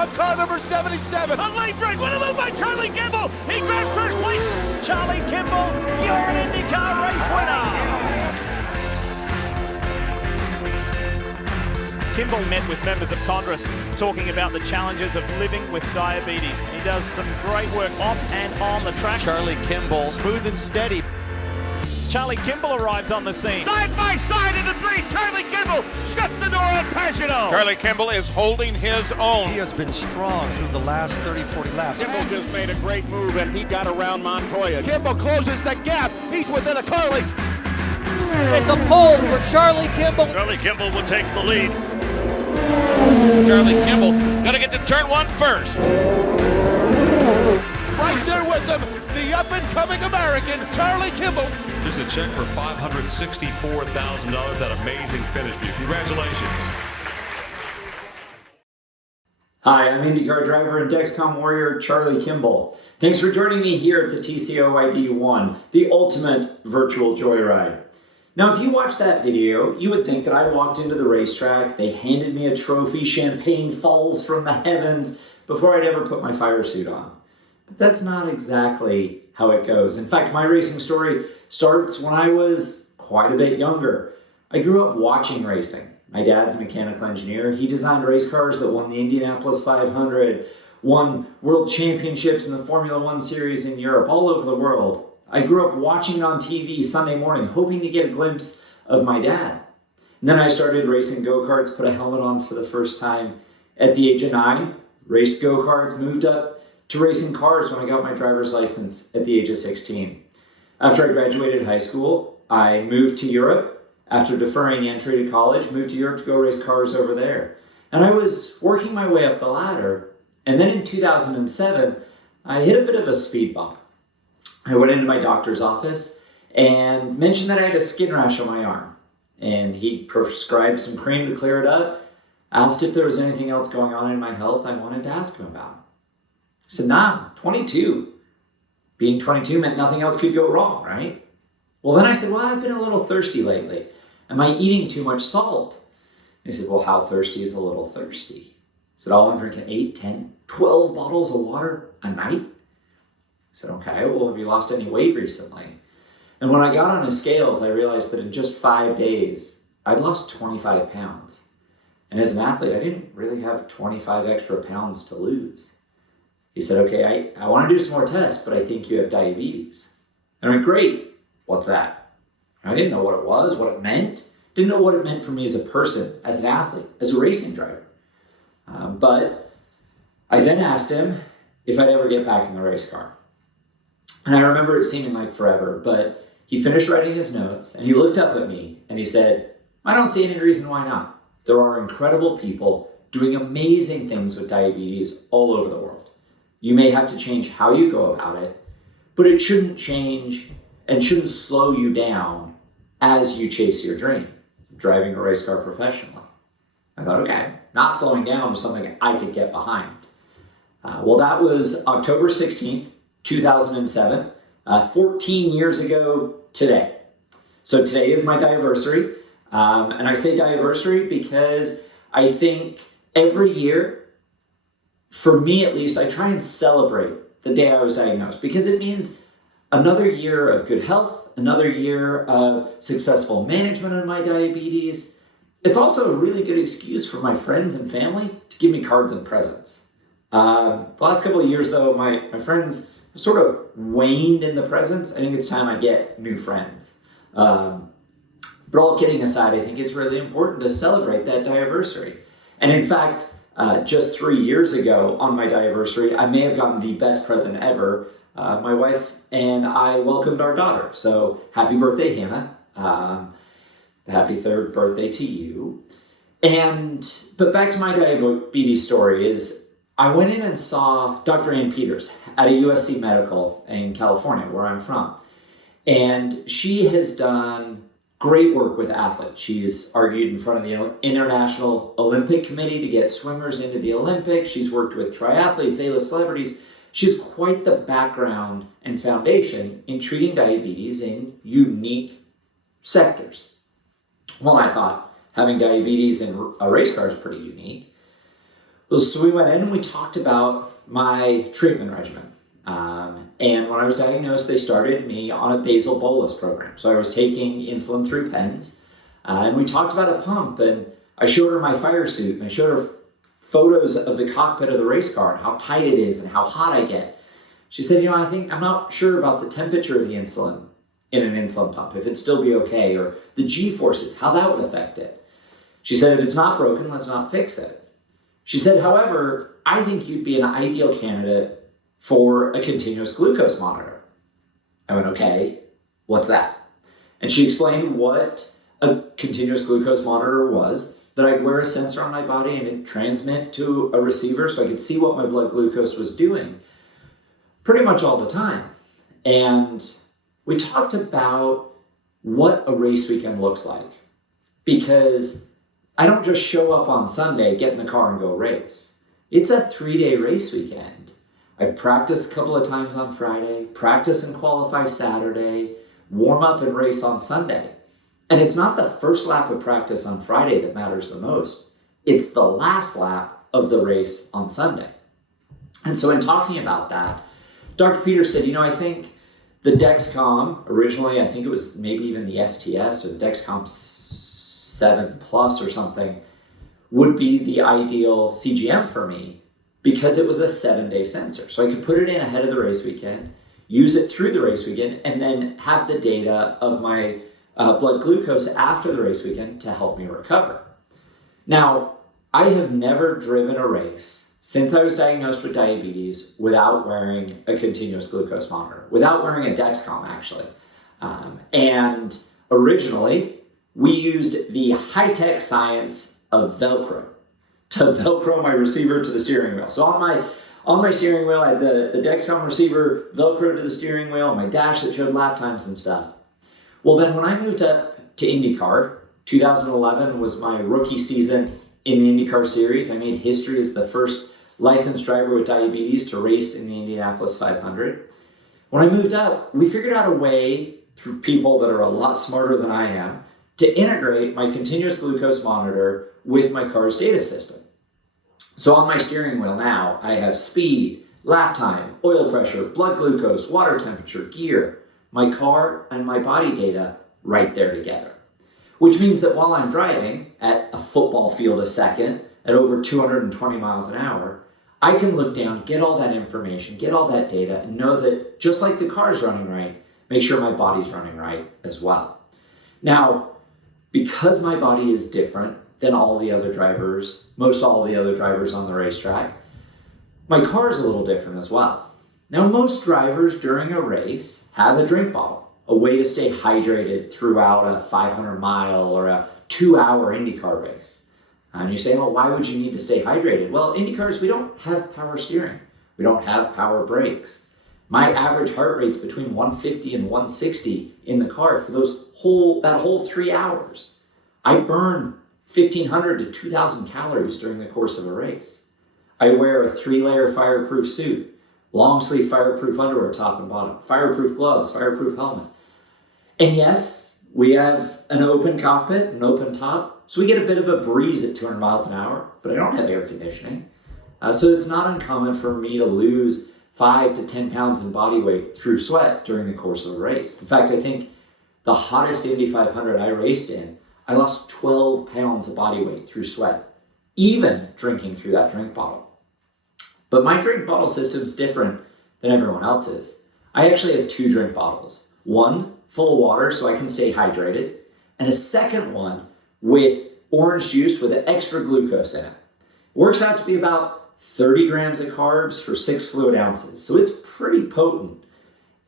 on car number 77. A late break. What a move by Charlie Kimball. He grabbed first place. Charlie Kimball, you're an IndyCar race winner. Kimball met with members of Congress talking about the challenges of living with diabetes. He does some great work off and on the track. Charlie Kimball, smooth and steady. Charlie Kimball arrives on the scene. Side by side into three. Charlie Kimball shuts the door on Pagano. Charlie Kimball is holding his own. He has been strong through the last 30, 40 laps. Kimball just made a great move, and he got around Montoya. Kimball closes the gap. He's within a car length. It's a pole for Charlie Kimball. Charlie Kimball will take the lead. Charlie Kimball gonna get to turn one first. Right there with him, the up-and-coming American, Charlie Kimball. There's a check for $564,000. That amazing finish for you. Congratulations. Hi, I'm IndyCar driver and Dexcom warrior Charlie Kimball. Thanks for joining me here at the TCOYD 1, the ultimate virtual joyride. Now, if you watched that video, you would think that I walked into the racetrack, they handed me a trophy, champagne falls from the heavens before I'd ever put my fire suit on. But that's not exactly how it goes. In fact, my racing story starts when I was quite a bit younger. I grew up watching racing. My dad's a mechanical engineer. He designed race cars that won the Indianapolis 500, won world championships in the Formula One series in Europe, all over the world. I grew up watching it on TV Sunday morning, hoping to get a glimpse of my dad. And then I started racing go-karts, put a helmet on for the first time at the age of 9, raced go-karts, moved up to racing cars when I got my driver's license at the age of 16. After I graduated high school, I moved to Europe. After deferring entry to college, moved to Europe to go race cars over there. And I was working my way up the ladder. And then in 2007, I hit a bit of a speed bump. I went into my doctor's office and mentioned that I had a skin rash on my arm. And he prescribed some cream to clear it up, asked if there was anything else going on in my health I wanted to ask him about. I said, nah, I'm 22. Being 22 meant nothing else could go wrong, right? Well, then I said, well, I've been a little thirsty lately. Am I eating too much salt? And he said, well, how thirsty is a little thirsty? I said, oh, I'm drinking 8, 10, 12 bottles of water a night. I said, okay, well, have you lost any weight recently? And when I got on his scales, I realized that in just 5 days, I'd lost 25 pounds. And as an athlete, I didn't really have 25 extra pounds to lose. He said, okay, I want to do some more tests, but I think you have diabetes. And I went, great, what's that? I didn't know what it was, what it meant. Didn't know what it meant for me as a person, as an athlete, as a racing driver. But I then asked him if I'd ever get back in the race car. And I remember it seeming like forever, but he finished writing his notes and he looked up at me and he said, I don't see any reason why not. There are incredible people doing amazing things with diabetes all over the world. You may have to change how you go about it, but it shouldn't change and shouldn't slow you down as you chase your dream, driving a race car professionally. I thought, okay, not slowing down was something I could get behind. Well, that was October 16th, 2007, 14 years ago today. So today is my diversary. And I say diversary because I think every year, for me at least, I try and celebrate the day I was diagnosed because it means another year of good health, another year of successful management of my diabetes. It's also a really good excuse for my friends and family to give me cards and presents. The last couple of years, though, my friends sort of waned in the presents. I think it's time I get new friends. But all kidding aside, I think it's really important to celebrate that diversary. And in fact, just 3 years ago on my diversary, I may have gotten the best present ever. My wife and I welcomed our daughter. So happy birthday, Hannah. Happy 3rd birthday to you. But back to my diabetes story is I went in and saw Dr. Ann Peters at a USC Medical in California, where I'm from. And she has done great work with athletes. She's argued in front of the International Olympic Committee to get swimmers into the Olympics. She's worked with triathletes, A-list celebrities. She has quite the background and foundation in treating diabetes in unique sectors. Well, I thought having diabetes in a race car is pretty unique. So we went in and we talked about my treatment regimen. And when I was diagnosed, they started me on a basal bolus program. So I was taking insulin through pens, and we talked about a pump, and I showed her my fire suit, and I showed her photos of the cockpit of the race car and how tight it is and how hot I get. She said, I think I'm not sure about the temperature of the insulin in an insulin pump, if it'd still be okay, or the G-forces, how that would affect it. She said, if it's not broken, let's not fix it. She said, however, I think you'd be an ideal candidate for a continuous glucose monitor. I went, okay, what's that? And she explained what a continuous glucose monitor was, that I'd wear a sensor on my body and it'd transmit to a receiver so I could see what my blood glucose was doing pretty much all the time. And we talked about what a race weekend looks like, because I don't just show up on Sunday, get in the car and go race. It's a 3-day race weekend. I practice a couple of times on Friday, practice and qualify Saturday, warm up and race on Sunday. And it's not the first lap of practice on Friday that matters the most. It's the last lap of the race on Sunday. And so in talking about that, Dr. Peters said, I think the Dexcom, originally, I think it was maybe even the STS or the Dexcom 7 Plus or something, would be the ideal CGM for me, because it was a 7-day sensor. So I could put it in ahead of the race weekend, use it through the race weekend, and then have the data of my blood glucose after the race weekend to help me recover. Now, I have never driven a race since I was diagnosed with diabetes without wearing a continuous glucose monitor, without wearing a Dexcom, actually. And originally, we used the high-tech science of Velcro to Velcro my receiver to the steering wheel. So on my steering wheel, I had the Dexcom receiver Velcro to the steering wheel, my dash that showed lap times and stuff. Well, then when I moved up to IndyCar, 2011 was my rookie season in the IndyCar series. I made history as the first licensed driver with diabetes to race in the Indianapolis 500. When I moved up, we figured out a way, through people that are a lot smarter than I am, to integrate my continuous glucose monitor with my car's data system. So on my steering wheel now, I have speed, lap time, oil pressure, blood glucose, water temperature, gear, my car and my body data right there together. Which means that while I'm driving at a football field a second at over 220 miles an hour, I can look down, get all that information, get all that data, and know that just like the car's running right, make sure my body's running right as well. Now, because my body is different than all the other drivers, most all the other drivers on the racetrack, my car is a little different as well. Now, most drivers during a race have a drink bottle, a way to stay hydrated throughout a 500-mile or a 2-hour IndyCar race. And you say, well, why would you need to stay hydrated? Well, IndyCars, we don't have power steering. We don't have power brakes. My average heart rate's between 150 and 160 in the car for that whole 3 hours. I burn 1,500 to 2,000 calories during the course of a race. I wear a 3-layer fireproof suit, long sleeve fireproof underwear top and bottom, fireproof gloves, fireproof helmet. And yes, we have an open cockpit, an open top, so we get a bit of a breeze at 200 miles an hour, but I don't have air conditioning. So it's not uncommon for me to lose 5 to 10 pounds in body weight through sweat during the course of a race. In fact, I think the hottest Indy 500 I raced in, I lost 12 pounds of body weight through sweat, even drinking through that drink bottle. But my drink bottle system's different than everyone else's. I actually have 2 drink bottles. One full of water so I can stay hydrated, and a second one with orange juice with extra glucose in it. It works out to be about 30 grams of carbs for 6 fluid ounces, so it's pretty potent.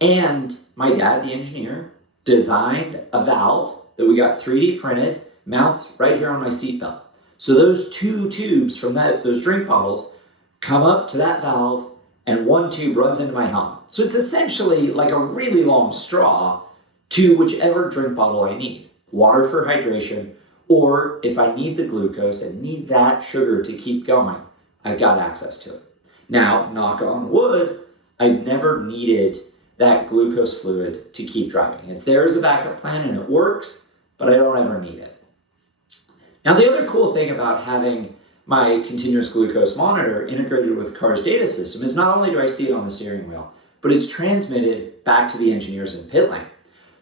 And my dad, the engineer, designed a valve that we got 3D printed, mounts right here on my seatbelt. So those 2 tubes from those drink bottles come up to that valve, and 1 tube runs into my helmet. So it's essentially like a really long straw to whichever drink bottle I need. Water for hydration, or if I need the glucose and need that sugar to keep going, I've got access to it. Now, knock on wood, I've never needed that glucose fluid to keep driving. It's there as a backup plan and it works, but I don't ever need it. Now, the other cool thing about having my continuous glucose monitor integrated with the car's data system is not only do I see it on the steering wheel, but it's transmitted back to the engineers in pit lane.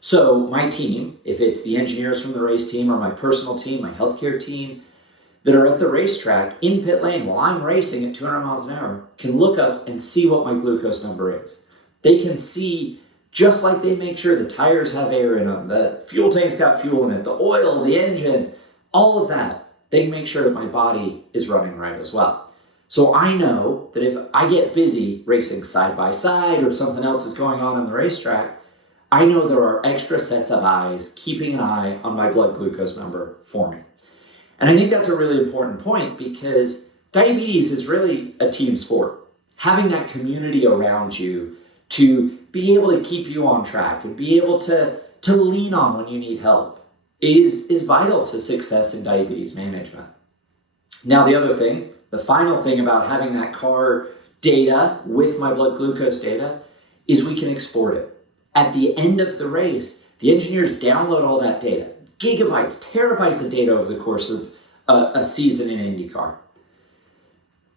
So my team, if it's the engineers from the race team or my personal team, my healthcare team, that are at the racetrack in pit lane while I'm racing at 200 miles an hour, can look up and see what my glucose number is. They can see, just like they make sure the tires have air in them, the fuel tank's got fuel in it, the oil, the engine, all of that, they can make sure that my body is running right as well. So I know that if I get busy racing side by side or something else is going on the racetrack, I know there are extra sets of eyes keeping an eye on my blood glucose number for me. And I think that's a really important point because diabetes is really a team sport. Having that community around you to be able to keep you on track and be able to lean on when you need help is vital to success in diabetes management. Now, the other thing, the final thing about having that car data with my blood glucose data is we can export it. At the end of the race, the engineers download all that data, gigabytes, terabytes of data over the course of a season in IndyCar.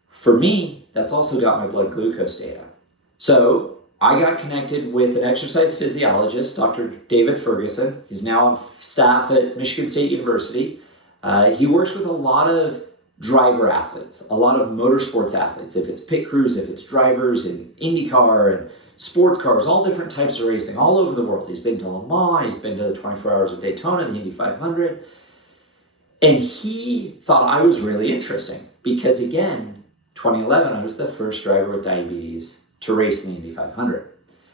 For me, that's also got my blood glucose data. So I got connected with an exercise physiologist, Dr. David Ferguson. He's now on staff at Michigan State University. He works with a lot of driver athletes, a lot of motorsports athletes, if it's pit crews, if it's drivers in IndyCar and sports cars, all different types of racing all over the world. He's been to Le Mans, he's been to the 24 Hours of Daytona, the Indy 500. And he thought I was really interesting because, again, 2011, I was the first driver with diabetes to race in the Indy 500.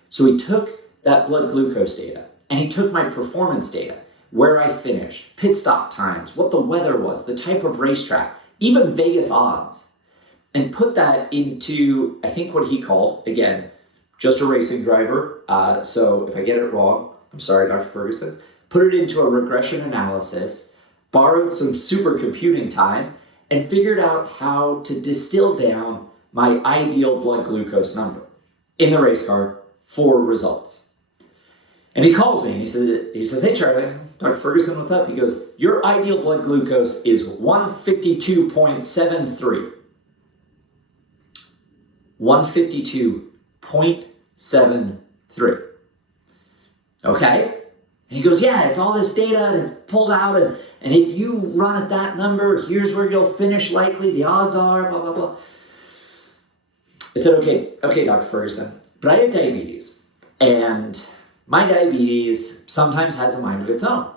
So he took that blood glucose data and he took my performance data, where I finished, pit stop times, what the weather was, the type of racetrack, even Vegas odds, and put that into, I think, what he called, again, just a racing driver. So if I get it wrong, I'm sorry, Dr. Ferguson, put it into a regression analysis, borrowed some supercomputing time, and figured out how to distill down my ideal blood glucose number in the race car for results. And he calls me and he says, "Hey Charlie, Dr. Ferguson, what's up?" He goes, "Your ideal blood glucose is 152.73. 152.73. Okay? And he goes, "Yeah, it's all this data and it's pulled out and if you run at that number, here's where you'll finish likely, the odds are, blah, blah, blah." I said, okay, Dr. Ferguson, but I have diabetes and my diabetes sometimes has a mind of its own.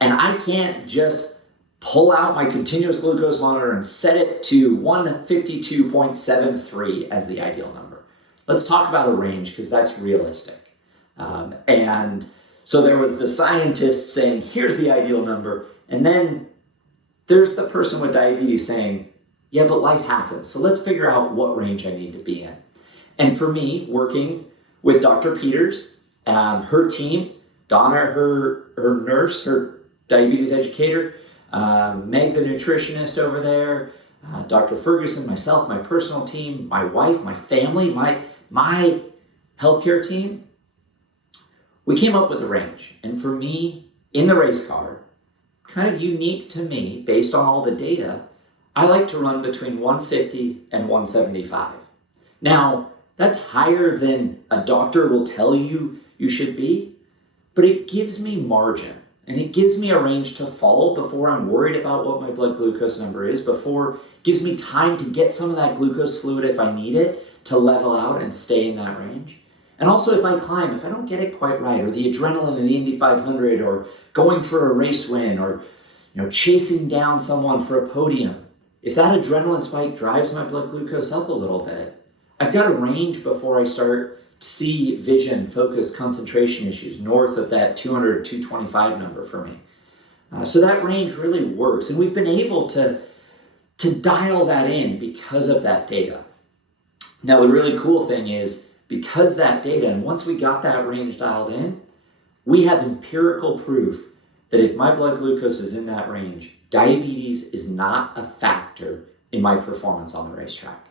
And I can't just pull out my continuous glucose monitor and set it to 152.73 as the ideal number. Let's talk about a range because that's realistic. And so there was the scientist saying, here's the ideal number. And then there's the person with diabetes saying, yeah, but life happens. So let's figure out what range I need to be in. And for me, working with Dr. Peters, her team, Donna, her nurse, her diabetes educator, Meg, the nutritionist over there, Dr. Ferguson, myself, my personal team, my wife, my family, my healthcare team, we came up with a range. And for me, in the race car, kind of unique to me, based on all the data, I like to run between 150 and 175. Now, that's higher than a doctor will tell you you should be, but it gives me margin and it gives me a range to follow before I'm worried about what my blood glucose number is, before gives me time to get some of that glucose fluid if I need it to level out and stay in that range. And also if I climb, if I don't get it quite right, or the adrenaline in the Indy 500, or going for a race win, or chasing down someone for a podium, if that adrenaline spike drives my blood glucose up a little bit, I've got a range before I start to see vision, focus, concentration issues north of that 200, 225 number for me. So that range really works. And we've been able to dial that in because of that data. Now, the really cool thing is, because that data, and once we got that range dialed in, we have empirical proof that if my blood glucose is in that range, diabetes is not a factor in my performance on the racetrack.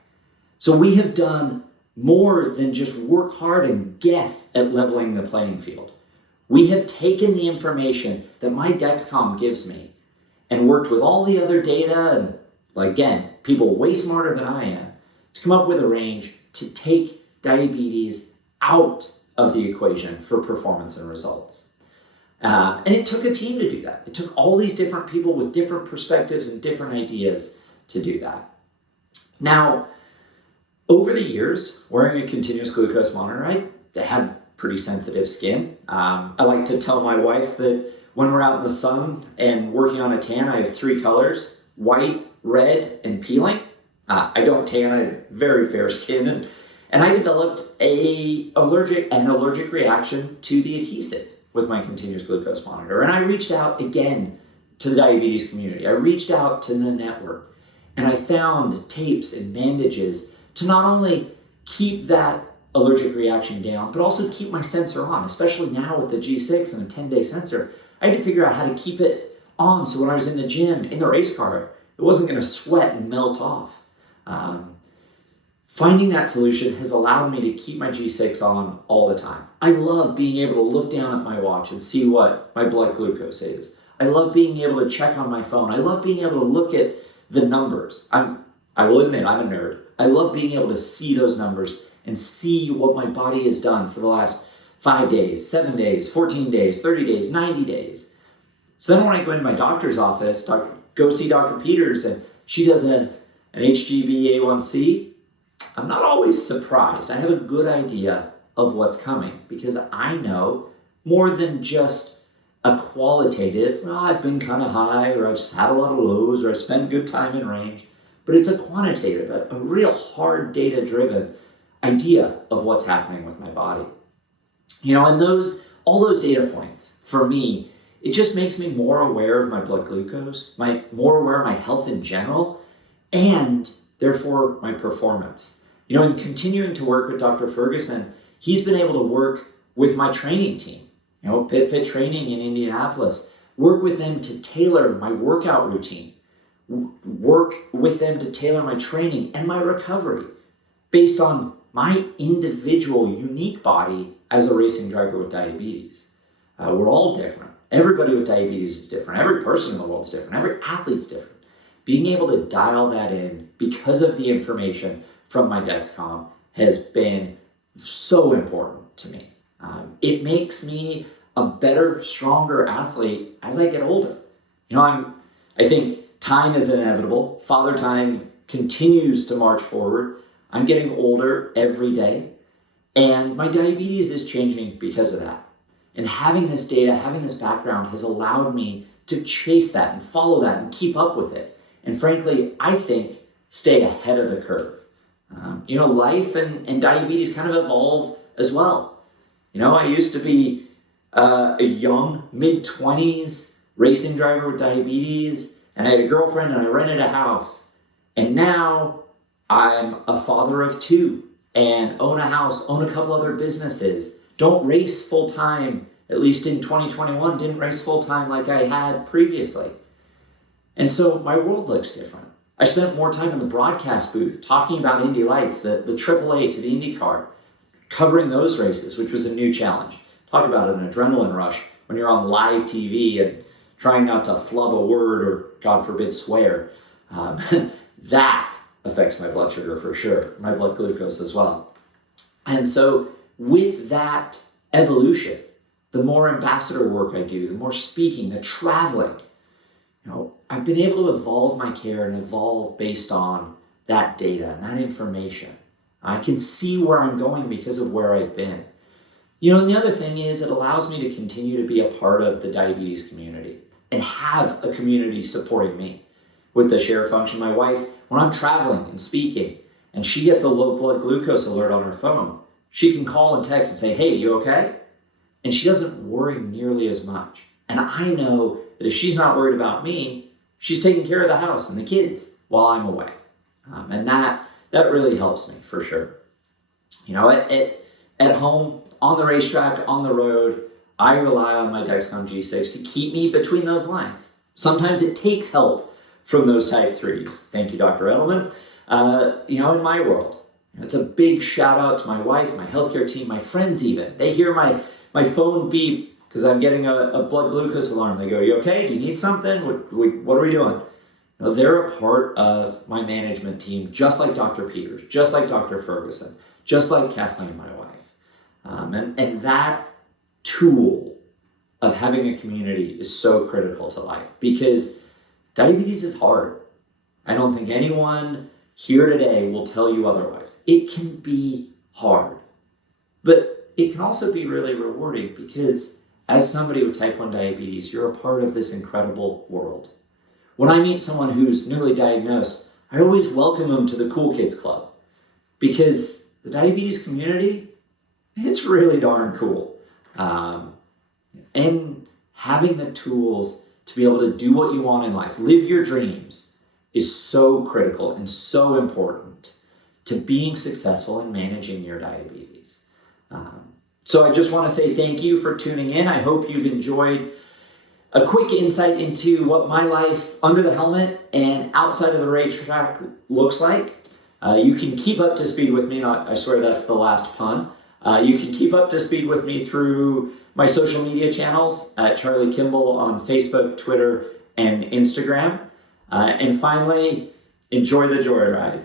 So we have done more than just work hard and guess at leveling the playing field. We have taken the information that my Dexcom gives me and worked with all the other data and again, people way smarter than I am, to come up with a range to take diabetes out of the equation for performance and results. And it took a team to do that. It took all these different people with different perspectives and different ideas to do that. Now, over the years, wearing a continuous glucose monitor, I have pretty sensitive skin. I like to tell my wife that when we're out in the sun and working on a tan, I have 3 colors: white, red, and peeling. I don't tan, I have very fair skin, and I developed an allergic reaction to the adhesive with my continuous glucose monitor. And I reached out again to the diabetes community. I reached out to the network, and I found tapes and bandages to not only keep that allergic reaction down, but also keep my sensor on, especially now with the G6 and a 10-day sensor. I had to figure out how to keep it on so when I was in the gym, in the race car, it wasn't going to sweat and melt off. Finding that solution has allowed me to keep my G6 on all the time. I love being able to look down at my watch and see what my blood glucose is. I love being able to check on my phone. I love being able to look at the numbers. I will admit, I'm a nerd. I love being able to see those numbers and see what my body has done for the last 5 days, 7 days, 14 days, 30 days, 90 days. So then when I go into my doctor's office, go see Dr. Peters, and she does an HbA1c, I'm not always surprised. I have a good idea of what's coming because I know more than just a qualitative, I've been kind of high, or I've had a lot of lows, or I've spent good time in range, but it's a quantitative, a real hard data-driven idea of what's happening with my body. You know, and all those data points, for me, it just makes me more aware of my blood glucose, more aware of my health in general, and therefore my performance. You know, in continuing to work with Dr. Ferguson, he's been able to work with my training team, you know, Fit Training in Indianapolis, work with them to tailor my workout routine, work with them to tailor my training and my recovery based on my individual unique body as a racing driver with diabetes. We're all different. Everybody with diabetes is different. Every person in the world is different. Every athlete's different. Being able to dial that in because of the information from my Dexcom has been so important to me. It makes me a better, stronger athlete as I get older. You know, I think time is inevitable. Father time continues to march forward. I'm getting older every day, and my diabetes is changing because of that. And having this data, having this background has allowed me to chase that and follow that and keep up with it. And frankly, I think stay ahead of the curve. You know, life and diabetes kind of evolve as well. You know, I used to be a young, mid-20s racing driver with diabetes, and I had a girlfriend and I rented a house. And now I'm a father of 2 and own a house, own a couple other businesses, don't race full-time, at least in 2021, didn't race full-time like I had previously. And so my world looks different. I spent more time in the broadcast booth talking about Indy Lights, the AAA to the IndyCar, covering those races, which was a new challenge. Talk about an adrenaline rush when you're on live TV and trying not to flub a word or, God forbid, swear. That affects my blood sugar for sure, my blood glucose as well. And so with that evolution, the more ambassador work I do, the more speaking, the traveling, you know, I've been able to evolve my care and evolve based on that data and that information. I can see where I'm going because of where I've been. You know, and the other thing is it allows me to continue to be a part of the diabetes community and have a community supporting me. With the share function, my wife, when I'm traveling and speaking and she gets a low blood glucose alert on her phone, she can call and text and say, hey, you okay? And she doesn't worry nearly as much. And I know that if she's not worried about me, she's taking care of the house and the kids while I'm away. And that really helps me for sure. You know, at home, on the racetrack, on the road, I rely on my Dexcom G6 to keep me between those lines. Sometimes it takes help from those type 3s. Thank you, Dr. Edelman. You know, in my world, it's a big shout out to my wife, my healthcare team, my friends even. They hear my phone beep because I'm getting a blood glucose alarm. They go, you okay? Do you need something? What are we doing? They're a part of my management team, just like Dr. Peters, just like Dr. Ferguson, just like Kathleen, my wife. And that tool of having a community is so critical to life, because diabetes is hard. I don't think anyone here today will tell you otherwise. It can be hard, but it can also be really rewarding, because as somebody with type 1 diabetes, you're a part of this incredible world. When I meet someone who's newly diagnosed, I always welcome them to the Cool Kids Club, because the diabetes community, it's really darn cool. And having the tools to be able to do what you want in life, live your dreams, is so critical and so important to being successful in managing your diabetes. So I just want to say thank you for tuning in. I hope you've enjoyed a quick insight into what my life under the helmet and outside of the racetrack looks like. You can keep up to speed with me. I swear that's the last pun. You can keep up to speed with me through my social media channels at Charlie Kimball on Facebook, Twitter, and Instagram. And finally, enjoy the joyride.